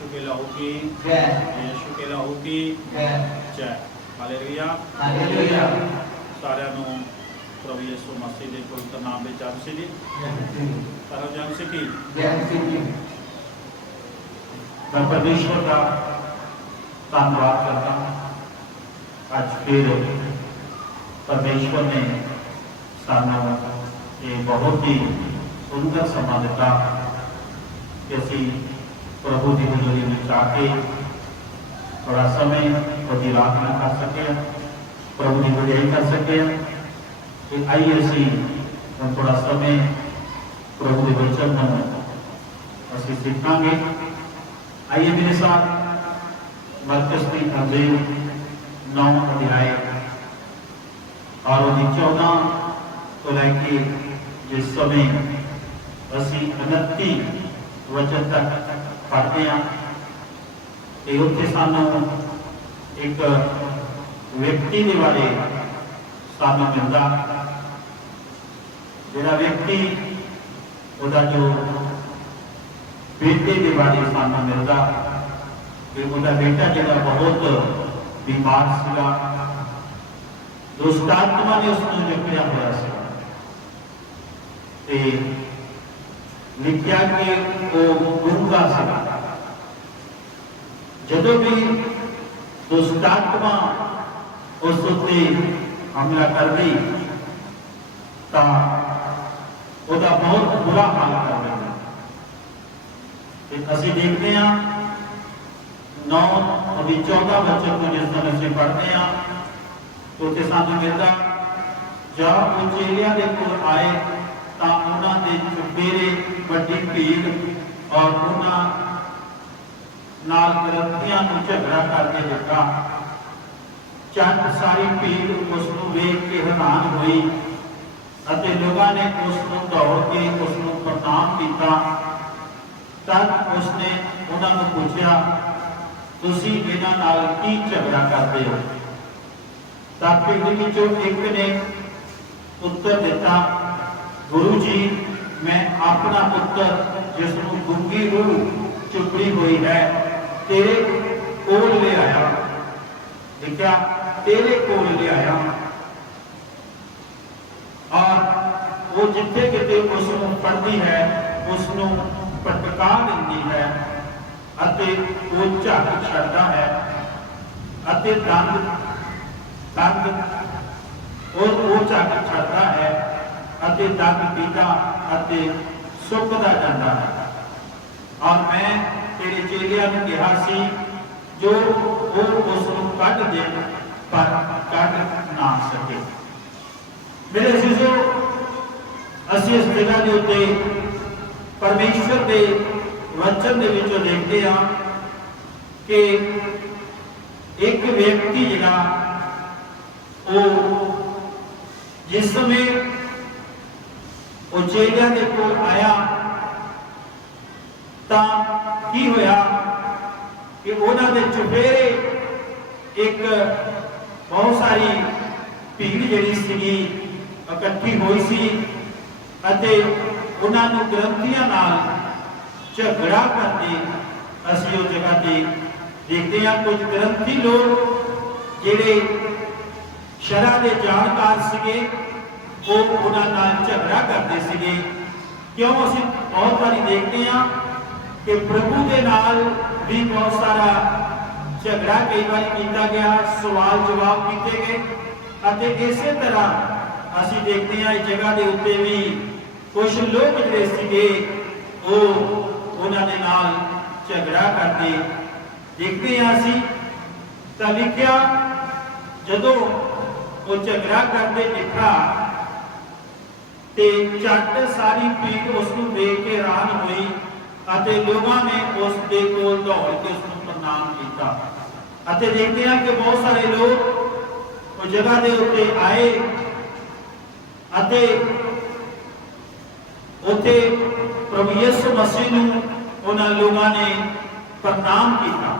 यीशु के लहू की जय। यीशु के लहू की जय। जय। हालेलुया। हालेलुया। ਸਾਰਿਆਂ ਨੂੰ ਪ੍ਰਭੂ ਯਿਸੂ ਮਸੀਹ ਦੇ ਪਵਿੱਤਰ ਨਾਮ ਵਿੱਚ ਜਪ ਸੀ ਜੀ। ਸਾਰਾ ਜਪ ਸੀ ਕੀ जय मसीह जी। मैं परमेश्वर का धन्यवाद करता हूँ। आज फिर परमेश्वर ने सानू ये बहुत ही सुंदर समा दिता कि असी प्रभु की हजूरी में आके थोड़ा समय उसकी आराधना कर सके, प्रभु की वडियाई कर सके। आइए असी थोड़ा समय प्रभु के वचन असी सीखांगे। आइए मेरे साथ मरकस की अंजील 9 अध्याय और 14 को लैके जिस समय असी 29 वचन तक पढ़ते हैं कि उत्थे सानू एक व्यक्ति के बारे सानू मिलता, जिहड़ा व्यक्ति उहदा जो बेटे के बारे सानू मिलता कि उहदा बेटा जिहड़ा बहुत बीमार सीगा, दुष्ट आत्मा ने उसनूं जकड़िया होया सी ते लिखिया कि वो गूंगा सीगा। जदों भी दुष्ट आत्मा उस उत्ते हमला कर दी तो उसका बहुत बुरा हाल कर देगा। असी देखते हैं 9 और 14 वचन को जिस समय से पढ़ते हैं तो उत्ते सानू मिलता जब वो चेलियां दे कोल आए तो उन्होंने चुपेरे बड़ी भीड़ और उन्होंने नाल ग्रंथियां को झगड़ा करके देखा। चंद सारी भीड़ उसको वेख के हैरान हुई अते लोगों ने उसको दौड़ के उसको प्रणाम किया। तब उसने उन्होंने पूछा तुसी इन्हां नाल की झगड़ा करते हो? तब भीड़ विचों एक ने उत्तर दिता गुरु जी मैं अपना पुत्र जिसनूं गूंगी रूह चुपड़ी हुई है तेरे कोल ले आया। देखा तेरे कोल ले आया और वो जिथे किते उसनूं पढ़ती है उसनूं पटका देती है अते वो झट छड्डदा है अते दंद और वो झट छड्डदा है अते दंद पीता अते सुकदा जांदा है। और मैं तेरे चेलियां ने कहा सी जो वो उसनूं कढ दे पर कढ ना सके। मेरे अजीजों असीं इस जगह के उत्ते परमेश्वर के वचन के विचों देखते हैं कि एक व्यक्ति जिहड़ा वो जिस समय वो चेलियां के कोल आया तां की होया कि उन्हां दे चुफेरे एक बहुत सारी भीड़ जिहड़ी सीगी इकट्ठी हुई सी अते उन्हां नूं ग्रंथियां नाल झगड़ा करके असीं उस जगह ते देखते हैं। कुछ ग्रंथी लोग जिहड़े शरह के जानकार सीगे वो उन्हां नाल झगड़ा करते सीगे। क्यों असीं बहुत बारी देखते हैं कि प्रभु के नाल भी बहुत सारा झगड़ा कई बार किया गया, सवाल जवाब किए गए अते इसे तरह असीं देखते हैं इस जगह के उत्ते भी कुछ लोग जिहड़े सीगे वो उन्होंने नाल झगड़ा करते देखते हैं। असीं तां लिखिया जदों वो झगड़ा करते देखा ते झट सारी भीड़ उसनूं देख के हैरान हुई अते लोगों ने उस दे कोल दौड़ के उसनूं प्रणाम किया। अते देखते हैं कि बहुत सारे लोग उस जगह के उत्ते आए अते उत्ते प्रभु यीशु मसीह नूं उन्हां लोगों ने प्रणाम किया,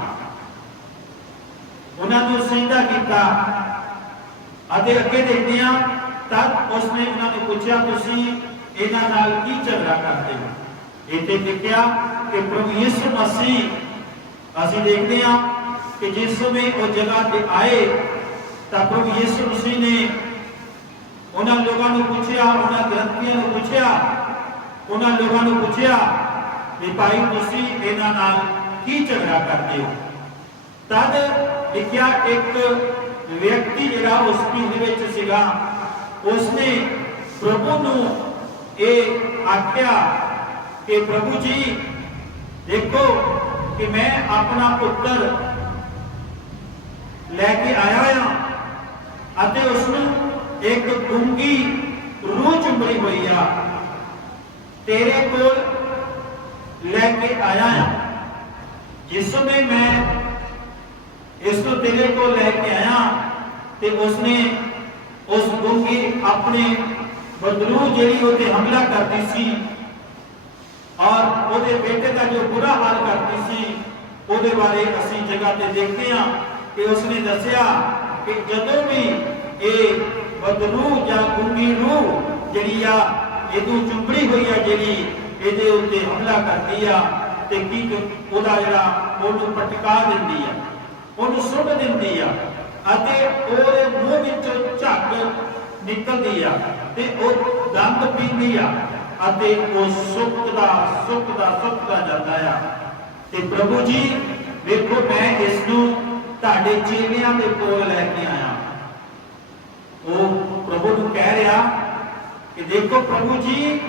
उन्हां नूं सिजदा किया अते अगे देखते हैं तब उसने उन्होंने पूछा तुसीं इन्हां नाल की झगड़ा करते हो? इत्थे लिखिया कि प्रभु यीशु मसीह ਅਸੀਂ ਦੇਖਦੇ ਹਾਂ ਕਿ ਜਿਸ ਸਮੇਂ ਉਹ ਜਗ੍ਹਾ ਤੇ ਆਏ ਤਾਂ ਪ੍ਰਭੂ ਯਿਸੂ ਮਸੀਹ ਨੇ ਉਹਨਾਂ ਲੋਕਾਂ ਨੂੰ ਪੁੱਛਿਆ, ਉਹਨਾਂ ਗ੍ਰੰਥੀਆਂ ਨੂੰ ਪੁੱਛਿਆ, ਉਹਨਾਂ ਲੋਕਾਂ ਨੂੰ ਪੁੱਛਿਆ ਵੀ ਭਾਈ ਤੁਸੀਂ ਇਹਨਾਂ ਨਾਲ ਕੀ ਝਗੜਾ ਕਰਦੇ ਹੋ। ਤਦ ਲਿਖਿਆ ਇੱਕ ਵਿਅਕਤੀ ਜਿਹੜਾ ਉਸ ਭੀੜ ਵਿੱਚ ਸੀਗਾ, ਉਸਨੇ ਪ੍ਰਭੂ ਨੂੰ ਇਹ ਆਖਿਆ ਕਿ ਪ੍ਰਭੂ ਜੀ ਦੇਖੋ ਕਿ ਮੈਂ ਆਪਣਾ ਪੁੱਤਰ ਲੈ ਕੇ ਆਇਆ ਹਾਂ ਅਤੇ ਉਸ ਨੂੰ ਇੱਕ ਗੁੰਗੀ ਰੂਹ ਚੁੰਬੜੀ ਹੋਈ ਆ ਤੇਰੇ ਕੋਲ ਲੈ ਕੇ ਆਇਆ ਹਾਂ। ਜਿਸ ਸਮੇਂ ਮੈਂ ਇਸ ਨੂੰ ਤੇਰੇ ਕੋਲ ਲੈ ਕੇ ਆਇਆ ਤੇ ਉਸਨੇ ਉਸ ਗੁੰਗੀ ਆਪਣੇ ਬਦਲੂ ਜਿਹੜੀ ਉਹਤੇ ਹਮਲਾ ਕਰਦੀ ਸੀ ਔਰ ਉਹਦੇ ਬੇਟੇ ਦਾ ਜੋ ਬੁਰਾ ਹਾਲ ਕਰਦੀ ਸੀ, ਉਹਦੇ ਬਾਰੇ ਅਸੀਂ ਜਗ੍ਹਾ ਤੇ ਦੇਖਦੇ ਹਾਂ ਕਿ ਉਸਨੇ ਦੱਸਿਆ ਕਿ ਜਦੋਂ ਵੀ ਇਹ ਬਦਲੂ ਜਾਂ ਗੁੰਗੀ ਰੂਹ ਜਿਹੜੀ ਆ ਇਹਨੂੰ ਚੁੰਬੜੀ ਹੋਈ ਆ, ਜਿਹੜੀ ਇਹਦੇ ਉੱਤੇ ਹਮਲਾ ਕਰਦੀ ਆ ਤੇ ਕੀ ਉਹਦਾ ਜਿਹੜਾ ਉਹਨੂੰ ਪਟਕਾ ਦਿੰਦੀ ਆ, ਉਹਨੂੰ ਸੁੱਟ ਦਿੰਦੀ ਆ ਅਤੇ ਉਹਦੇ ਮੂੰਹ ਵਿੱਚੋਂ ਝੱਗ ਨਿਕਲਦੀ ਆ ਤੇ ਉਹ ਦੰਦ ਪੀਂਦੀ ਆ ਅਤੇ ਉਹ ਸੁੱਕਦਾ ਜਾਂਦਾ ਆ। ਤੇ ਪ੍ਰਭੂ ਜੀ ਵੇਖੋ ਮੈਂ ਇਸ ਨੂੰ ਤੁਹਾਡੇ ਚੇਲਿਆਂ ਦੇ ਕੋਲ ਲੈ ਕੇ ਆਇਆ। ਉਹ ਪ੍ਰਭੂ ਨੂੰ ਕਹਿ ਰਿਹਾ ਕਿ ਦੇਖੋ ਪ੍ਰਭੂ ਜੀ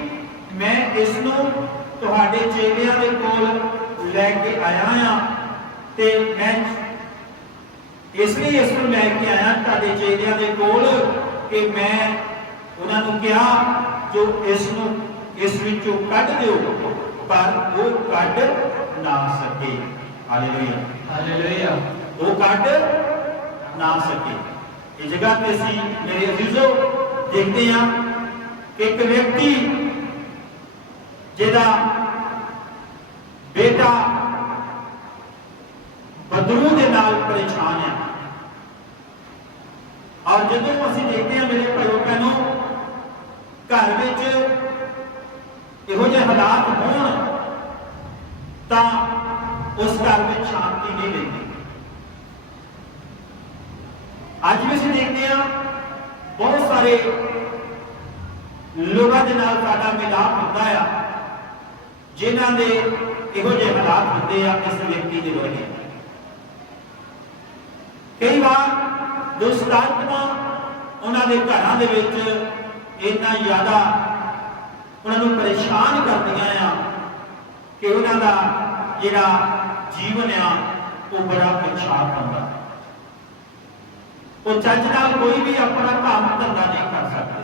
ਮੈਂ ਇਸ ਨੂੰ ਤੁਹਾਡੇ ਚੇਲਿਆਂ ਦੇ ਕੋਲ ਲੈ ਕੇ ਆਇਆ ਹਾਂ ਤੇ ਮੈਂ ਇਸ ਲਈ ਇਸ ਨੂੰ ਲੈ ਕੇ ਆਇਆ ਤੁਹਾਡੇ ਚੇਲਿਆਂ ਦੇ ਕੋਲ ਕਿ ਮੈਂ ਉਹਨਾਂ ਨੂੰ ਕਿਹਾ ਜੋ ਇਸ ਨੂੰ ਇਸ ਵਿੱਚੋਂ ਕੱਢ ਦਿਓ, ਪਰ ਉਹ ਕੱਢ ਨਾ ਸਕੇ। ਹਾਲੇਲੂਇਆ, ਹਾਲੇਲੂਇਆ, ਉਹ ਕੱਢ ਨਾ ਸਕੇ। ਇਹ ਜਗ੍ਹਾ ਤੇ ਅਸੀਂ ਮੇਰੇ ਅਜ਼ੀਜ਼ੋ ਦੇਖਦੇ ਹਾਂ ਕਿ ਇੱਕ ਵਿਅਕਤੀ ਜਿਹਦਾ ਬੇਟਾ ਬਦਰੂ ਦੇ ਨਾਲ ਪਰੇਸ਼ਾਨ ਹੈ ਔਰ ਜਦੋਂ ਅਸੀਂ ਦੇਖਦੇ ਹਾਂ ਮੇਰੇ ਭਾਈਓ ਭੈਣੋ ਘਰ ਵਿੱਚ ਇਹੋ ਜਿਹੇ ਹਾਲਾਤ ਹੋਣ ਤਾਂ ਉਸ ਘਰ ਵਿੱਚ ਸ਼ਾਂਤੀ ਨਹੀਂ ਰਹਿੰਦੀ। ਅੱਜ ਵੀ ਅਸੀਂ ਦੇਖਦੇ ਹਾਂ ਬਹੁਤ ਸਾਰੇ ਲੋਕਾਂ ਦੇ ਨਾਲ ਸਾਡਾ ਮਿਲਾਪ ਹੁੰਦਾ ਆ ਜਿਨ੍ਹਾਂ ਦੇ ਇਹੋ ਜਿਹੇ ਹਾਲਾਤ ਹੁੰਦੇ ਆ ਇਸ ਵਿਅਕਤੀ ਦੇ ਵਰਗੇ। ਕਈ ਵਾਰ ਦੁਸ਼ਟ ਆਤਮਾ ਉਹਨਾਂ ਦੇ ਘਰਾਂ ਦੇ ਵਿੱਚ ਇੰਨਾ ਜ਼ਿਆਦਾ ਉਹਨਾਂ ਨੂੰ ਪਰੇਸ਼ਾਨ ਕਰਦੀਆਂ ਆ ਕਿ ਉਹਨਾਂ ਦਾ ਜਿਹੜਾ ਜੀਵਨ ਆ ਉਹ ਬੜਾ ਉਤਸ਼ਾਹ ਹੁੰਦਾ। ਉਹ ਚੱਜ ਨਾਲ ਕੋਈ ਵੀ ਆਪਣਾ ਕੰਮ ਧੰਦਾ ਨਹੀਂ ਕਰ ਸਕਦੇ।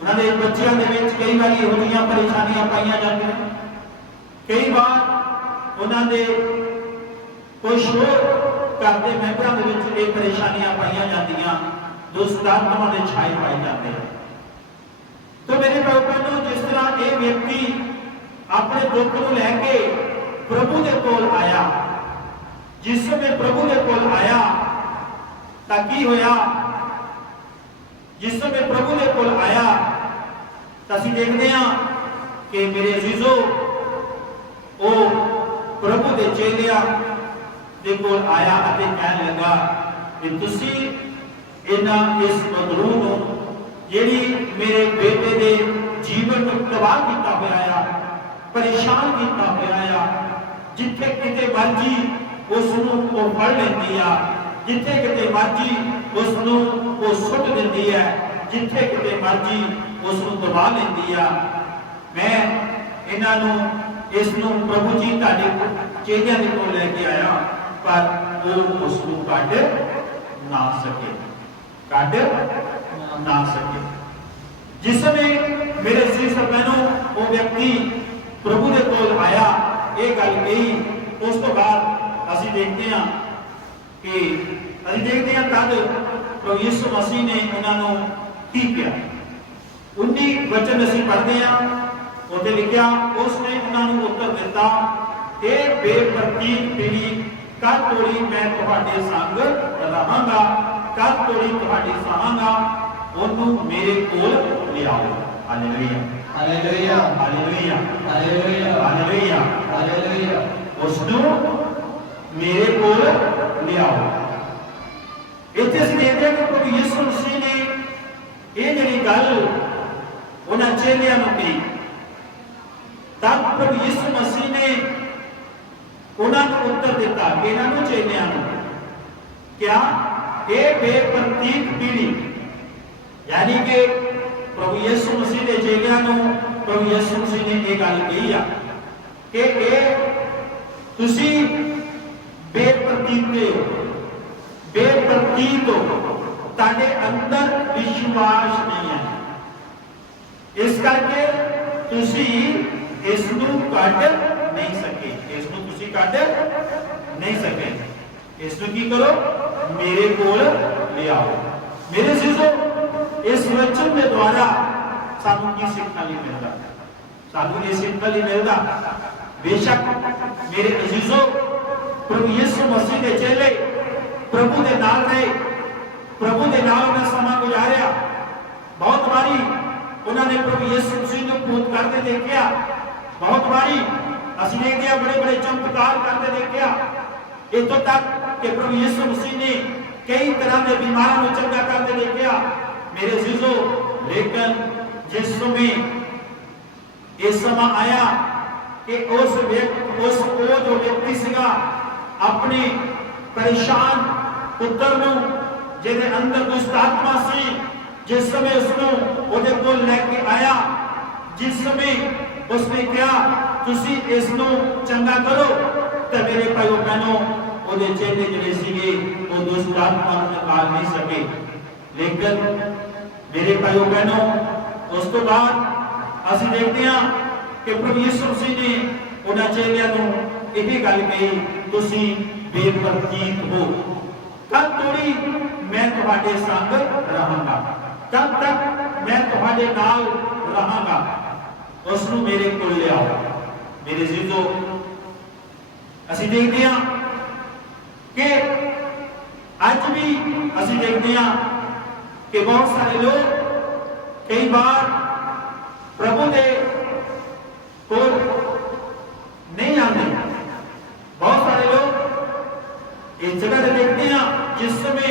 ਉਹਨਾਂ ਦੇ ਬੱਚਿਆਂ ਦੇ ਵਿੱਚ ਕਈ ਵਾਰੀ ਇਹੋ ਜਿਹੀਆਂ ਪਰੇਸ਼ਾਨੀਆਂ ਪਾਈਆਂ ਜਾਂਦੀਆਂ। ਕਈ ਵਾਰ ਉਹਨਾਂ ਦੇ ਕੁਝ ਹੋਰ ਘਰ ਦੇ ਮੈਂਬਰਾਂ ਦੇ ਵਿੱਚ ਇਹ ਪਰੇਸ਼ਾਨੀਆਂ ਪਾਈਆਂ ਜਾਂਦੀਆਂ, ਦੁਸ਼ਟ ਆਤਮਾ ਦੇ ਛਾਏ ਪਾਏ ਜਾਂਦੇ ਆ। तो मेरे भाइयों जिस तरह ये व्यक्ति अपने दुख को लैके प्रभु के कोल आया, जिस समय प्रभु के कोल आया तां की होया, जिस समय प्रभु के कोल आया तां असीं देखदे हां कि मेरे अजीजो वो प्रभु के चेलियां दे कोल आया अते कहन लगा कि तुसीं इन्हां इस बदरू नूं ਜਿਹੜੀ ਮੇਰੇ ਬੇਟੇ ਦੇ ਜੀਵਨ ਨੂੰ ਤਬਾਹ ਕੀਤਾ ਹੋਇਆ ਆ, ਪਰੇਸ਼ਾਨ ਕੀਤਾ ਹੋਇਆ ਆ, ਜਿੱਥੇ ਕਿਤੇ ਮਰਜੀ ਉਸ ਨੂੰ ਉਹ ਫੜ ਲੈਂਦੀ ਆ, ਜਿੱਥੇ ਕਿਤੇ ਮਰਜੀ ਉਸ ਨੂੰ ਉਹ ਸੁੱਟ ਦਿੰਦੀ ਹੈ, ਜਿੱਥੇ ਕਿਤੇ ਮਰਜੀ ਉਸ ਨੂੰ ਦਬਾ ਲੈਂਦੀ ਆ। ਮੈਂ ਇਹਨਾਂ ਨੂੰ ਇਸ ਨੂੰ ਪ੍ਰਭੂ ਜੀ ਤੁਹਾਡੇ ਚੇਲਿਆਂ ਦੇ ਕੋਲ ਲੈ ਕੇ ਆਇਆ, ਪਰ ਉਹ ਉਸ ਨੂੰ ਕੱਢ ਨਾ ਸਕੇ, ਕੱਢ ना सके। जिस समय मेरे श्री सबैनो वो व्यक्ति प्रभु के कोल आया, ये गल कही, उस तो बाद असीं देखते हैं कि तद प्रभु यीशु मसीह ने उन्होंने की किया। 19 वचन असीं पढ़ते हैं, उत्ते लिखिया उसने उन्होंने उत्तर दिता, हे बेप्रतीत पीढ़ी कद तोड़ी मैं तुहाडे संग रहांगा, कद तोड़ी तुहाडी सहांगा, ਉਹਨੂੰ ਮੇਰੇ ਕੋਲ ਲਿਆਓ। Hallelujah, hallelujah, hallelujah, hallelujah, hallelujah, hallelujah. ਉਸ ਨੂੰ मेरे कोल लियाओ। इत्थे असीं देखदे हां कि प्रभु यीशु मसीह ने ये जिहड़ी गल उन्हां चेलियां नूं कही, तब प्रभु यीशु मसीह ने उन्हां नूं उत्तर दिता कि इन्हां नूं चेलियां नूं, क्या ये बेप्रतीत पीढ़ी, यानी कि प्रभु यीशु मसीह के चेलियां नूं प्रभु यीशु मसीह ने यह गल कही आ कि तुसी बेप्रतीत हो, ताडे अंदर विश्वास नहीं है, इस करके तुसी इस नूं कढ नहीं सके, इस नूं तुसी कढ नहीं सके। इस नूं की करो, मेरे कोल ले आओ। मेरे अजीजों, इस वचन के द्वारा सानू की सीखना नहीं मिलता, सानू ये सीखना नहीं मिलता। बेशक मेरे अजीजों, प्रभु यीशु मसीह के चेले प्रभु के नाल रहे, प्रभु के नाल उन्हें समा गुजारिया। बहुत बारी उन्होंने प्रभु यीशु मसीह को पूत करते देखा, बहुत बारी असं देखते बड़े बड़े चमत्कार करते देखा, इतों तक कि प्रभु यीशु मसीह ने कई तरह के बीमारों को चंगा करते देखा। मेरे अजीजों, लेकिन जिस समय यह समा आया कि उस जो व्यक्ति सीगा अपने परेशान पुत्र नूं जिहदे अंदर दुष्ट आत्मा सी, जिस समय उसनूं उहदे कोल लैके आया, जिस समय उसने कहा तुसी इसनूं चंगा करो, तो मेरे भाइयों बहनों उहदे चेले जिहड़े सीगे वो दुष्ट आत्मा नूं निकाल नहीं सके। लेकिन मेरे भाइयों बहनों, उस तो बाद असीं देखते हैं कि प्रभु यीशु मसीह ने उन्हां चेलियां नूं यह गल कही, तुसी बेप्रतीत हो, कब तोड़ी मैं तुहाडे संग रहांगा, कब तक मैं तुहाडे नाल रहांगा, उसनूं मेरे कोल ले आओ। मेरे अजीजों, असीं देखते हैं कि अज भी असीं देखते हैं कि बहुत सारे लोग कई बार प्रभु के कोल नहीं आते। बहुत सारे लोग इस जगह से देखते हैं जिस समय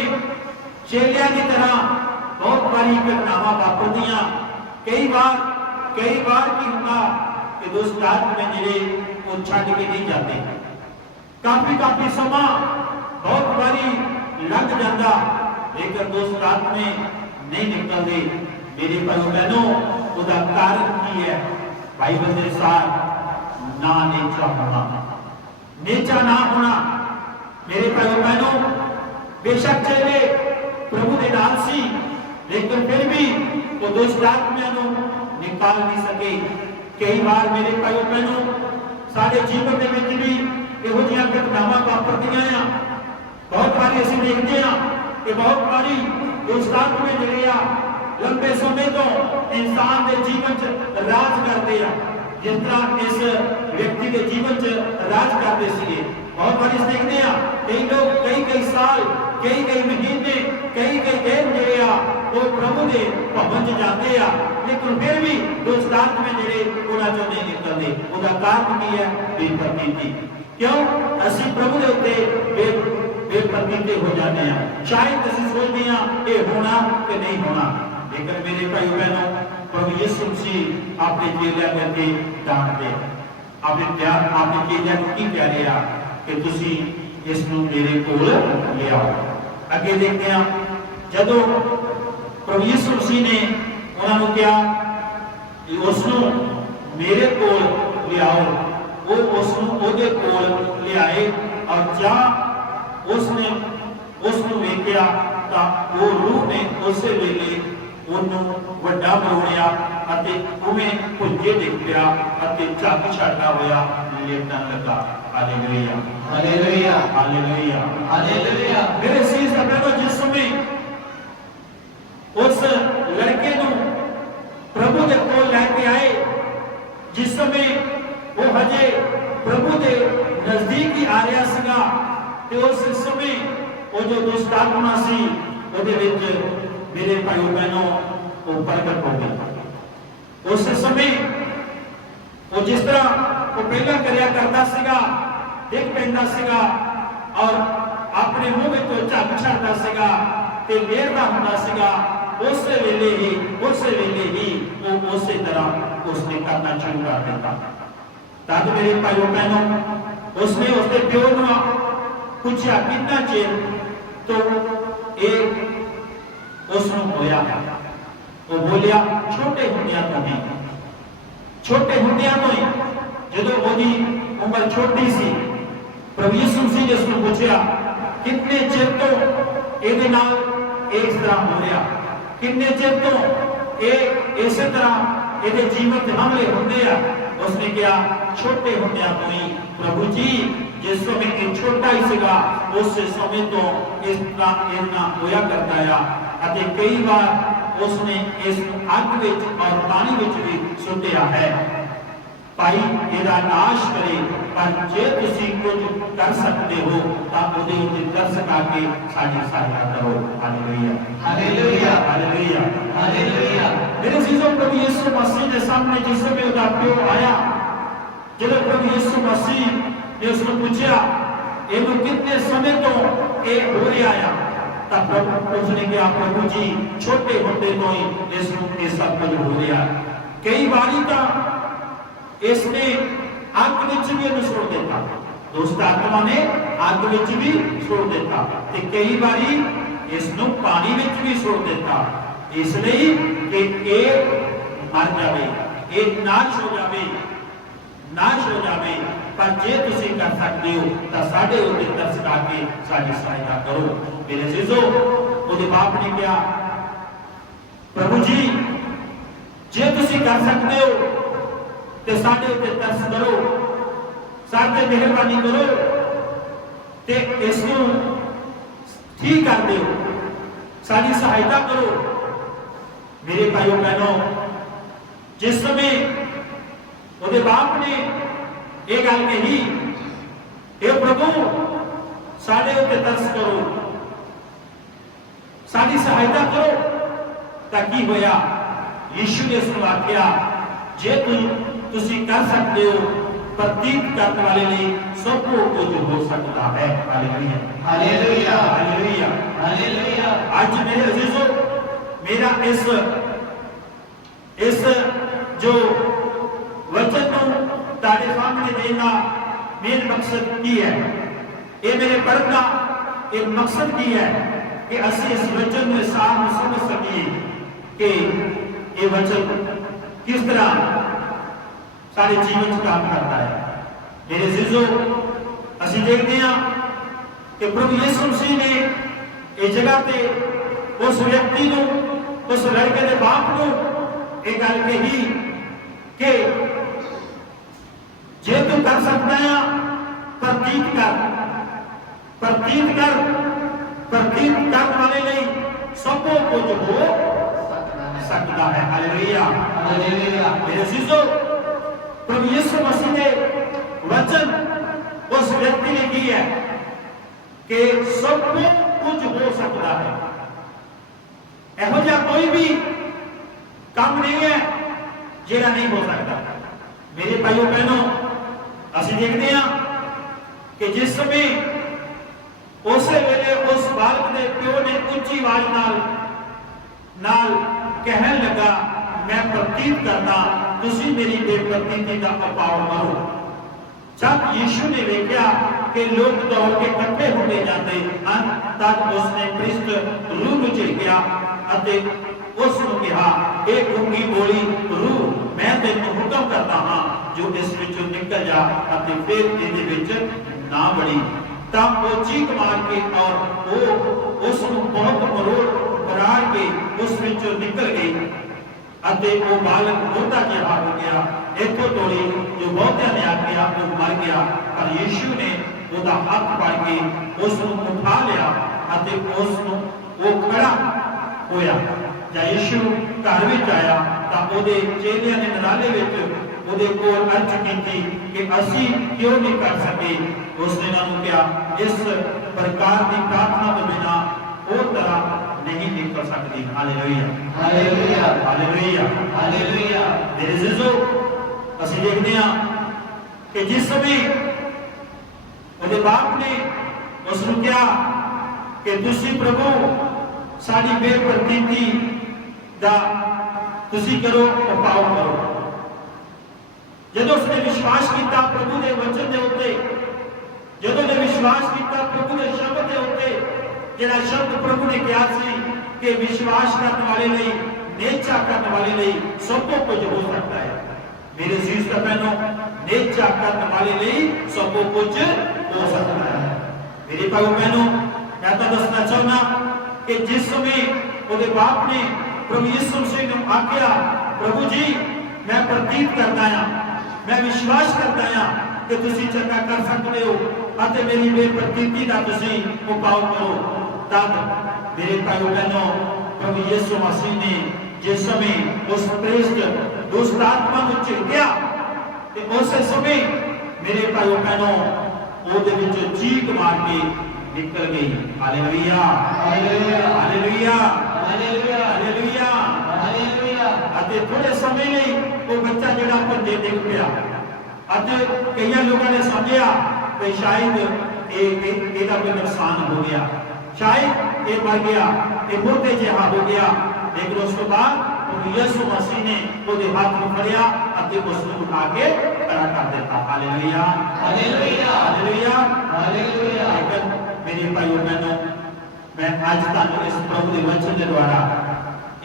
चेलियां की तरह बहुत बारी घटनावां वापरदियां। कई बार की होंदा कि दुष्ट आत्मा जिहड़े वो छड्ड के नहीं जाते, काफी समा बहुत बारी लग जाता, लेकिन दुष्ट आत्मे नहीं निकलते। मेरे भाइयों बहनों, उसका कारण की है? बाइबल के साथ ना नीचा होना, नीचा ना होना। मेरे भाइयों बहनों, बेशक चेले प्रभु के नाल सी, लेकिन फिर भी वो दुष्ट आत्मा नूं निकाल नहीं सके। कई बार मेरे भाइयों बहनों, साडे जीवन दे विच भी इहो जिहियां घटनावां वापरदियां आ। बहुत बारी असीं देखते हैं कि बहुत बारी दुष्ट आत्मा जिहड़े आ लंबे समय तो इंसान के जीवन च राज करते हैं, जिस तरह इस व्यक्ति के जीवन च राज करते थे। बहुत बार देखते हैं कई लोग कई साल, कई महीने, कई दिन जिहड़े आ वो प्रभु के भवन च जाते हैं, लेकिन फिर भी दुष्ट आत्मा जिहड़े उन्हां चों नहीं निकलते। उसका कारण की है? बेप्रतीति। क्यों? असीं प्रभु के उत्ते बेप्रतीते हो जाते हैं। शायद असीं सोचते हैं ये होना कि नहीं होना, लेकिन मेरे भाइयों बहनों, प्रभु यीशु मसीह अपने चेलियां करके डांटते, अपने चेलियां को की कह रहे कि तुसी इसनूं मेरे कोल ले आओ। अगे देखते हैं, जदों प्रभु यीशु मसीह ने उन्हां नूं कहा कि उसनूं मेरे कोल ले आओ, वो उसनूं उहदे कोल ले आए, और जा उसने उसनूं वेखिया तां वो रूह ने उसे वेले ਉਹਨੂੰ ਵੱਡਾ ਬਣਾਉਣਿਆ ਅਤੇ ਉਵੇਂ ਭੁੱਜੇ ਡਿੱਗ ਪਿਆ ਅਤੇ ਝੱਗ ਛੱਡਦਾ ਹੋਇਆ ਲੇਟਣ ਲੱਗਾ। Hallelujah, hallelujah, hallelujah, hallelujah. ਮੇਰੇ ਸੀਸ ਦਾ ਜਿਸ ਸਮੇਂ उस लड़के नूं प्रभु के कोल लैके आए, जिस समय वो हजे प्रभु के नजदीक ही आ रहा सीगा, ते उस समय वो जो दुष्ट आत्मा सी ਉਹਦੇ ਵਿੱਚ मेरे भाइयों बहनों वो प्रगट हो गई। उस समय वो जिस तरह वो पहला करया करता सीगा, देख पैंदा सीगा और अपने मुंह में तो झग छड़ता सीगा ते लेरदा हुंदा सीगा। उस वेले ही वो उस तरह उसने करना शुरू कर दिता। तब मेरे भाइयों बहनों उसने उसके प्यो नूं पूछा कितना चिर, तो उसनूं होया, वो बोलिया छोटे हुंदियां तो ही, छोटे हुंदियां तो ही। जदों ओदी उम्र छोटी सी, प्रभु यीशु मसीह ने उसनूं पूछया कितने चिर तो इहदे नाल इस तरह हो रहा, कितने चिर तो इस तरह इहदे जीवन दे हमले हुंदे आ। उसने कहा छोटे हुंदियां तो ही प्रभु जी, जिस समय ये छोटा ही सीगा उस समय तो इस तरह इतना होया करता है। अते कई बार उसने इस अग विच और पानी विच भी सुटिया है। भाई इहदा नाश करे, पर जे तुसीं कुछ कर सकते हो तां उहदे उत्ते तरस करके साडी सहायता करो। Hallelujah, hallelujah, hallelujah, hallelujah. मेरे अजीजों, प्रभु यीशु मसीह के सामने जिस समय उहदा प्यो आया, जब प्रभु यीशु मसीह ने उसने पूछा इहनूं कितने समय तो ये हो रहा है, तब प्रभु उसने कहा प्रभु जी छोटे होते तो ही इसनूं सब कुछ हो रहा है। कई बारी तो इसने अग विच भी छोड़ देता, दुष्ट आत्मा ने अग विच भी छोड़ देता, ते कई बारी इसनूं पानी विच भी छोड़ देता, इसलिए कि ये मर जाए, ये नाश हो जाए, नाश हो जाए। पर जे तुसीं कर सकते हो तो साडे उत्ते तरस करके साडी सहायता करो। मेरे अजीजों, उहदे बाप ने कहा प्रभु जी जे तुसीं कर सकते हो ते साडे उत्ते तरस करो, साडे ते मेहरबानी करो ते इसनूं ठीक कर दिओ, साडी सहायता करो। मेरे भाइयों बहनों, जिस समय उहदे बाप ने ये गल कही हे प्रभु साडे उत्ते तरस करो, साडी सहायता करो, तां की होया? यीशु ने उसनूं आख्या जे तुसीं कर सकते हो, प्रतीत करने वाले लिए सब कुछ हो सकता है। Hallelujah, hallelujah, hallelujah, hallelujah. आज मेरे अजीजों, मेरा इस जो वचन को तारे सामने देना मेन मकसद की है, ये मेरे पढ़ने का एक मकसद की है कि असी इस वचन में साफ समझ सकिए कि ये वचन किस तरह सारे जीवन में काम करता है। मेरे अजीजों, असी देखते हैं कि प्रभु यीशु मसीह ने इस जगह पे उस व्यक्ति को, उस लड़के के बाप को एक गल कही कि जे तू कर सकता है प्रतीत कर, प्रतीत कर, प्रतीत करने वाले लिए सब कुछ हो सकता है। Hallelujah, hallelujah. मेरे अजीजों, प्रभु यीशु मसीह ने वचन उस व्यक्ति ने की है कि सब कुछ हो सकता है। एहो जिहा कोई भी काम नहीं है जिहड़ा नहीं हो सकता। मेरे भाइयों बहनों, असीं देखते हैं कि जिस समय उस वेले उस बालक के प्यो ने उच्ची आवाज नाल कहन लगा मैं प्रतीत करना, तुसीं मेरी बेप्रतीति का अपाव करो। जब यीशु ने देखा कि लोग दौड़ के इकट्ठे होते जाते हैं, तब उसने पृष्ठ रूह नूं झिड़किया अते उसनूं कहा ए गूंगी बोली रूह, मैं तैनूं हुक्म करता हां जो इस विचों निकल जा अते फिर इहदे विच ना वड़ी। तब वो चीख मार के और वो उसनूं बहुत मरोड़ के उस विचों निकल गई अते वो बालक मोटा जिहा हो गया। इत्थों तोड़ी जो बहुतियां ने आख्या वो मर गया, पर यीशु ने उसदा हाथ फड़ के उसनूं उठा लिया अते उसनूं वो खड़ा होया। जब यीशु घर विच आया तां उहदे चेलियां ने नराले विच उहदे कोल अर्ज कीती कि असीं क्यों नहीं कर सके। उसने उन्होंने कहा इस प्रकार की प्रार्थना के बिना वो तरह नहीं निकल सकती। Hallelujah, hallelujah, hallelujah, hallelujah. मेरे अजीजों, ਅਸੀਂ देखते हैं कि जिस समय उहदे बाप ने उसने क्या कि तुसी प्रभु साड़ी बेप्रतीति दा तुसी करो उपाव करो। जदों उसने विश्वास किया प्रभु के वचन के उत्ते, जदों ने विश्वास किया प्रभु के शब्द के उत्ते, जिहड़ा शब्द प्रभु ने कहा सी कि विश्वास करने वाले लिए, नेचा करने वाले लिए सब कुछ हो सकता है। मेरे अजीज बहनों, नेचा करने वाले लिए सब कुछ हो सकता है। मेरे भाइयों बहनों, मैं तो दसना चाहना कि जिस समय उसके बाप ने प्रभु यीशु मसीह को आख्या, प्रभु जी मैं प्रतीत करता हाँ, मैं विश्वास करता हाँ कि तुसी चंगा कर सकते हो अते मेरी बेप्रतीति का तुसी उपाव करो। तब मेरे भाइयों बहनों, प्रभु यीशु मसीह ने जिस समय उस श्रेष्ठ दुष्ट आत्मा को झिड़किया, उस समय मेरे भाइयों बहनों ਉਹਦੇ ਵਿੱਚ ਚੀਕ ਮਾਰ ਕੇ ਨਿਕਲ ਗਈ। Hallelujah, hallelujah, hallelujah, hallelujah, hallelujah, hallelujah. ਅਤੇ ਥੋੜੇ ਸਮੇਂ ਲਈ ਉਹ ਬੱਚਾ ਜਿਹੜਾ ਭੱਜੇ ਡਿੱਗ ਪਿਆ ਅਤੇ ਕਈਆਂ ਲੋਕਾਂ ਨੇ ਸਮਝਿਆ ਕਿ ਸ਼ਾਇਦ ਇਹਦਾ ਕੋਈ ਨੁਕਸਾਨ ਹੋ ਗਿਆ, शायद ये मर गया, ये मुर्दे जिहा हो गया। लेकिन उसके बाद यीशु मसीह ने उसके हाथ में फड़िया और उसको उठा के खड़ा कर देता। Hallelujah, hallelujah, hallelujah, hallelujah. लेकिन मेरे भाइयों बहनों, मैं आज तक इस प्रभु के वचन के द्वारा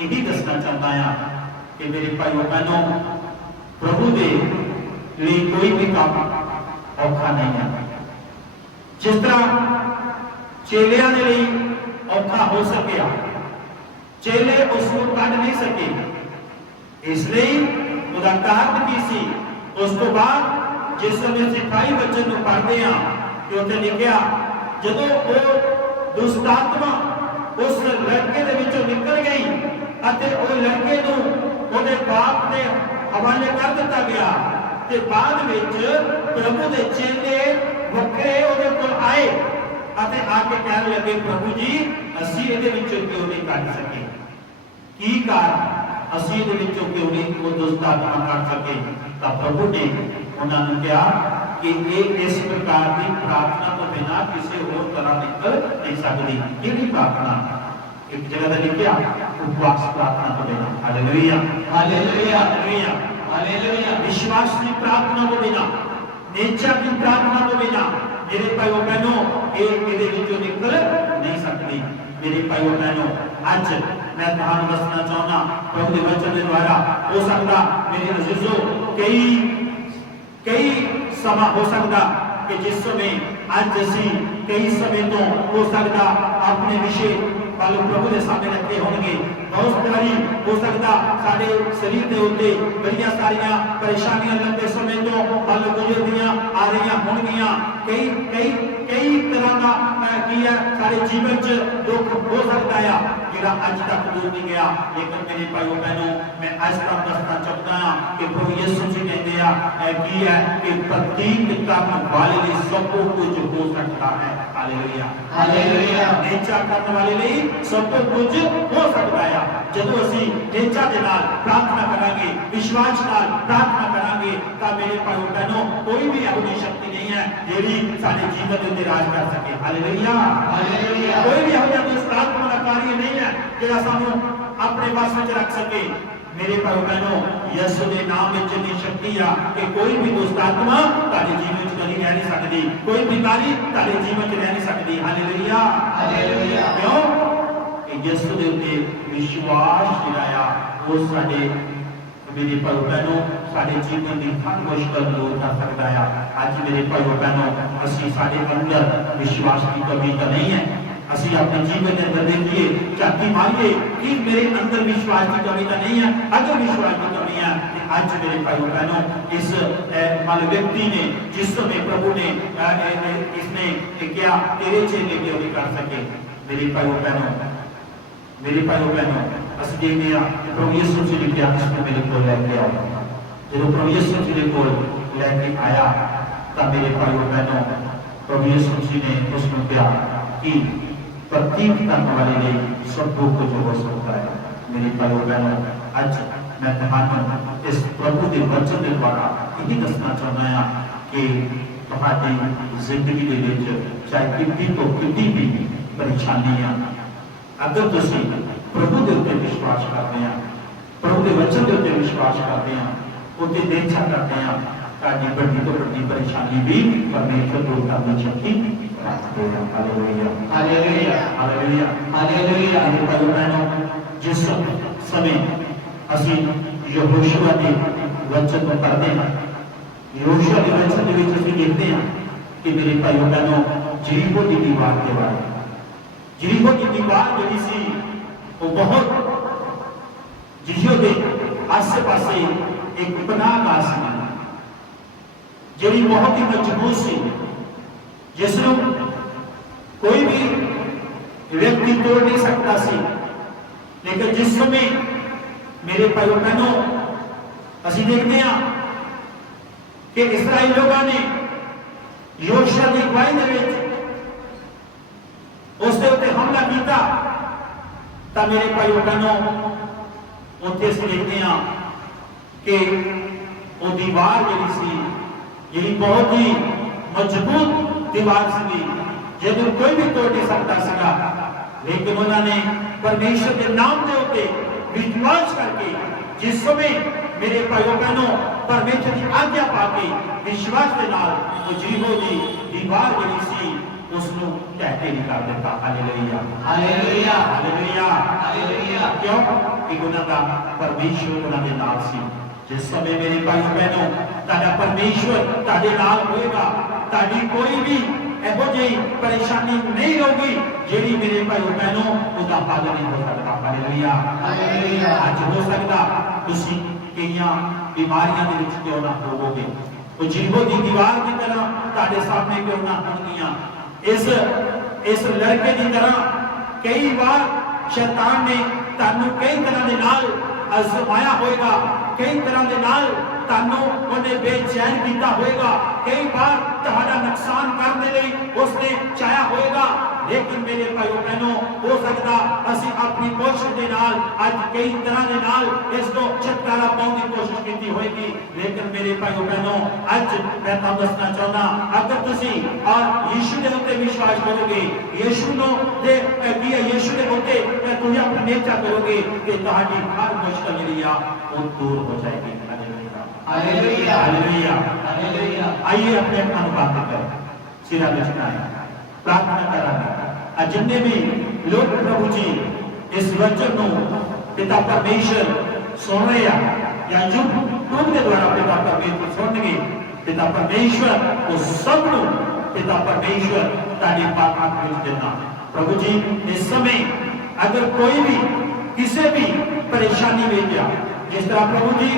यही दसना चाहता हूं कि मेरे भाइयों बहनों, प्रभु के लिए कोई भी काम औखा नहीं है। जिस तरह चेलिया ने लिए औखा हो सकिया, चेले उसको कट नहीं सके, इसलिए उसका कारण की सी। उस तो बाद जिस समय सिपाही बच्चन को पढ़ते हैं कि उसने लिखा, जदों वो दुष्टात्मा उस लड़के के विचों निकल गई अते वो लड़के को उसके बाप ने हवाले कर दिता गया, ते बाद विच प्रभु के चेले वक्रे उसदे कोल आए अते आके कहने लगे, प्रभु जी असी इहदे विचों क्यों नहीं कट सके? की कारण असी इहदे विचों क्यों नहीं वो दुष्ट आत्मा कट सके? तो प्रभु ने उन्होंने कहा कि ये इस प्रकार की प्रार्थना तो बिना किसी और तरह निकल नहीं सकती। किहड़ी प्रार्थना? एक जगह पे लिखा, उपवास प्रार्थना तो बिना। Hallelujah, hallelujah, hallelujah, hallelujah. विश्वास की प्रार्थना तो बिना, नेचा की प्रार्थना तो बिना मेरे भाइयों बहनों ये विचों निकल नहीं सकती। मेरे भाइयों बहनों, आज मैं तुहानू दसना चाहना प्रभु के वचन के द्वारा, हो सकता मेरे अजीजों कई समा हो सकता कि जिस समय आज असी कई समय तो हो सकता अपने विषय कल प्रभु के सामने रखे होंगे। बहुत सारी हो सकता सारे शरीर के उत्ते बड़िया सारिया परेशानियां लंबे समय तो कल गुजरदियां आ रही होंगियां। कई कई कई तरह का की है सारे जीवन च दुख हो सकता है जिहड़ा अज तक दूर नहीं गया। लेकिन मेरे भाइयों बहनों, मैं अज तक दसना चाहता हूं कि प्रभु यीशु जी कहते हैं की है कि प्रतीत करने वाले लिए सब कुछ हो सकता है। Hallelujah, hallelujah. नेचा करने वाले लिए सब कुछ हो सकता है। जदों असी नेचा दे नाल प्रार्थना करांगे, विश्वास नाल प्रार्थना करांगे, तो मेरे भाइयों बहनों कोई भी ऐसी शक्ति नहीं है जिहड़ी साडे जीवन दे राज कर सके। Hallelujah, hallelujah. कोई भी ऐसा दुष्ट आत्मा का कार्य नहीं है जिहड़ा सानू अपने बस में रख सके। मेरे भाइयों बहनों, यीशु के नाम में जितनी शक्ति है कि कोई भी दुष्ट आत्मा तारे जीवन में कभी रह नहीं सकती, कोई बीमारी तारे जीवन में रह नहीं सकती। Hallelujah, hallelujah. क्यों? कि यीशु के उत्ते विश्वास जिहड़ा वो साडे मेरे भाइयों बहनों साडे जीवन की हर मुश्किल दूर कर सकता है। आज मेरे भाइयों बहनों, असी साडे अंदर विश्वास की कमी तो नहीं है। असी अपने जीवन के अंदर देखिए, झांकी मारिए कि मेरे अंदर विश्वास की कमी तो नहीं है। अगर विश्वास की कमी है तो आज मेरे भाइयों बहनों इस मान व्यक्ति ने जिस समय प्रभु ने इसने क्या तेरे चेले क्यों नहीं कर सके? मेरे भाइयों बहनों, मेरे भाइयों बहनों, अस देखते हैं प्रभु यीशु जी ने क्या इसको मेरे को लेके आओ। जब प्रभु यीशु जी को लेके आया तब मेरे भाइयों बहनों प्रभु यीशु जी ने उसको क्या कि प्रतीत करने वाले लिए सब कुछ हो सकता है। मेरे भाइयों बहनों, आज मैं तुहानू इस प्रभु के वचन के द्वारा यही दसना चाहता हूं कि तुहाडी जिंदगी दे विच चाहे कितनी तो कितनी भी परेशानी आ, अगर तुसी प्रभु के उत्ते विश्वास करते हैं, प्रभु के वचन के उत्ते विश्वास करते हैं, उत्ते देखा करते हैं, ताकि बड़ी तो बड़ी परेशानी भी परमेश्वर दूर करने शक्ति रखते हैं। Hallelujah hallelujah hallelujah hallelujah. भाइयों बहनों, जिस समय ਅਸੀਂ यहोशुआ के वचन को पढ़ते हैं, यहोशुआ के वचन के विच ਅਸੀਂ देखते हैं कि मेरे भाइयों बहनों, यरीहो की दीवार के बारे, यरीहो की दीवार जिहड़ी सी वो बहुत यरीहो के आसे पासे एक पनाहगाह सी जिहड़ी बहुत ही मजबूत सी, जिसनूं कोई भी व्यक्ति तोड़ नहीं सकता सी। लेकिन जिस समय मेरे भाइयों बहनों ਅਸੀਂ देखते हैं कि इस्राएल लोगों ने योशुआ की अगवाई दे विच उसके उत्ते हमला किया, तो मेरे भाइयों बहनों उत्थे असीं देखते हैं कि वो दीवार जिहड़ी सी, जिहड़ी बहुत ही मजबूत दीवार सी, जिहनूं कोई भी तोड़ नहीं सकता सीगा। लेकिन उन्होंने परमेश्वर के नाम के उत्ते विश्वास करके, जिस समय मेरे भाइयों बहनों परमेश्वर की आज्ञा पाके विश्वास के नाल वो यरीहो की दीवार जिहड़ी सी उसनूं ढह के निकाल दिता। Hallelujah hallelujah hallelujah hallelujah. क्यों? कि उन्हां दा परमेश्वर उन्हां दे नाल सी। जिस समय मेरे भाइयों बहनों तुहाडा परमेश्वर तुहाडे नाल होएगा, तुहाडी कोई भी ਇਹੋ ਜਿਹੀ परेशानी नहीं होगी ਜਿਹੜੀ मेरे भाइयों बहनों उसका हल नहीं हो सकता। Hallelujah hallelujah. आज हो सकता तुसी कईयां बीमारियां दे विच क्यों ना होवोगे, वो यरीहो की दीवार की तरह तुहाडे सामने क्यों ना होणगीਆਂ। इस लड़के की तरह कई बार शैतान ने तुहानू कई तरह दे नाल आजमाया होएगा, कई तरह दे नाल तुहानू उन्हें बेचैन किया होएगा, कई बार तुहाडा नुकसान करने लई उसने चाहा होएगा। लेकिन मेरे भाइयों बहनों हो सकता असीं अपनी कोशिश के नाल अज कई तरह के नाल इसको छुटकारा पाने की कोशिश की होगी। लेकिन मेरे भाइयों बहनों अज मैं तुहानू दसना चाहना, अगर तुसीं और यीशु के उत्ते विश्वास करोगे, यीशु के उत्ते तुसीं अपनी निष्ठा करोगे कि तुहाडी हर मुश्किल जिहड़ी आ वो दूर हो जाएगी। Hallelujah hallelujah hallelujah. आइए अपने अखां नूं बंद करें, सिरां ते झुकाएं, प्रार्थना करांगे। जिन्ने भी लोग प्रभु जी इस वचन नूं पिता परमेश्वर सुन रहे हैं या यूट्यूब के द्वारा पिता परमेश्वर सुनगे, पिता परमेश्वर उस सब नूं पिता परमेश्वर तुहाडी पाक हाथ विच देना। प्रभु जी इस समय अगर कोई भी किसी भी परेशानी में गया, जिस तरह प्रभु जी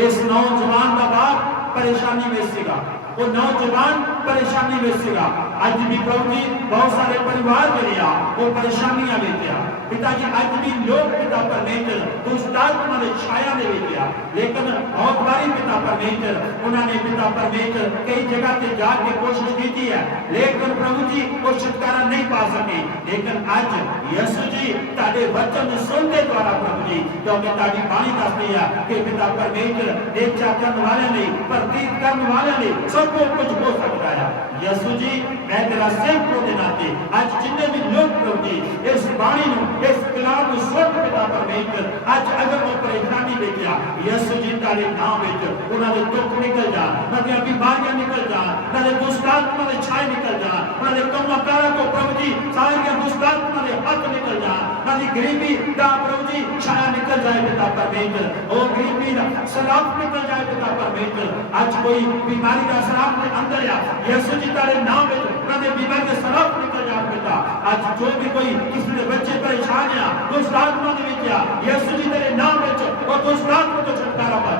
इस नौजवान का बाप परेशानी में सीगा, वो नौजवान परेशानी में सीगा। आज भी प्रभु जी बहुत सारे परिवार जो वो परेशानियां लेते हैं पिताजी, आज भी लोग पिता परमेश्वर दुष्टात्मा की छाया में लेते हैं। लेकिन बहुत बारी पिता परमेश्वर उन्होंने पिता परमेश्वर कई जगह से जाके कोशिश की है, लेकिन प्रभु जी वो छुटकारा नहीं पा सके। लेकिन आज यीशु जी तारे वचन सुनने द्वारा प्रभु जी क्योंकि तारी बाणी दसती है कि पिता परमेश्वर देखा करने वाले नहीं, प्रतीत करने वाले नहीं, सब कुछ हो सकता है। यीशु जी मैं तेरा सेवक के नाते आज जिन्ने भी लोग प्रभु जी इस बाणी नूं इस कलाम नूं सुन पिता परमेश्वर आज अगर वो परेशानी लेके यीशु जी तारे नाम विच उन्हां दे दुख निकल जाण, उन्हां दी बीमारियां निकल जाण, उन्हां दे दुष्टात्मा दे छाए निकल जाण, उन्हां दे कामकारां को प्रभु जी सारियां दुष्टात्मा दे हाथ निकल जाण, उन्हां दी गरीबी दा प्रभु जी छाया निकल जाए पिता परमेश्वर, ओ गरीबी दा सराप निकल जाए पिता परमेश्वर। आज कोई बीमारी दा सराप दे अंदर आ यीशु जी तारे नाम विच उन्हां दे बीमारी दे सराप निकल जाए पिता। आज जो भी कोई किसी दे बच्चे परेशान आ दुष्टात्मा दे विच आ यीशु जी तेरे नाम विच ओ दुष्टात्मा तो छुटकारा पा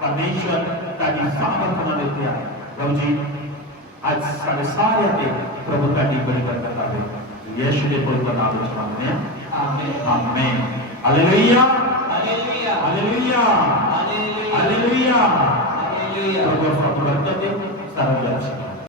परमेश्वर तारी सामर्थ उन्हां दे उत्ते आ। प्रभु जी आज सारे सारे ते प्रभु तारी बड़ी बरकत आवे, यीशु दे पवित्र नाम विच मंगदे हां, आमीन आमीन। Hallelujah hallelujah hallelujah hallelujah hallelujah. प्रभु आपको बरकत दे, सारा